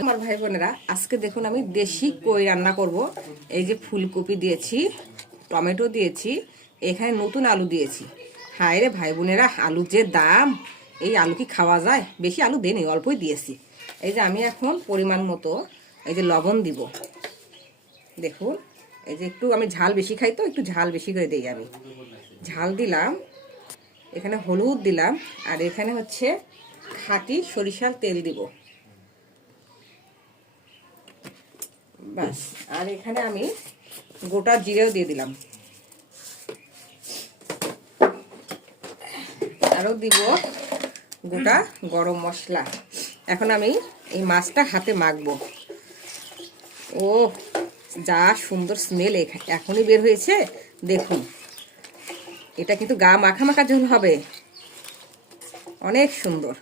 আমার ভাই বোনেরা, আজকে দেখুন আমি দেশি কই রান্না করব। এই যে ফুলকপি দিয়েছি, টমেটো দিয়েছি, এখানে নতুন আলু দিয়েছি। হায় রে ভাই বোনেরা, আলুর যে দাম! এই আলু কি খাওয়া যায়? বেশি আলু দেনি, অল্পই দিয়েছি। এই যে আমি এখন পরিমাণ মতো এই যে লবণ দিব। দেখুন, এই যে একটু আমি ঝাল বেশি খাই, তো একটু ঝাল বেশি করে দিই আমি। ঝাল দিলাম, এখানে হলুদ দিলাম, আর এখানে হচ্ছে খাঁটি সরিষার তেল দিব। বাস, আর এখানে আমি গোটা জিরেও দিয়ে দিলাম, আরও দিব গোটা গরম মশলা। এখন আমি এই মাছটা হাতে মাখবো। ও, যা সুন্দর স্মেল এখনই বের হয়েছে! দেখুন, এটা কিন্তু গা মাখা মাখা ঝোল হবে, অনেক সুন্দর।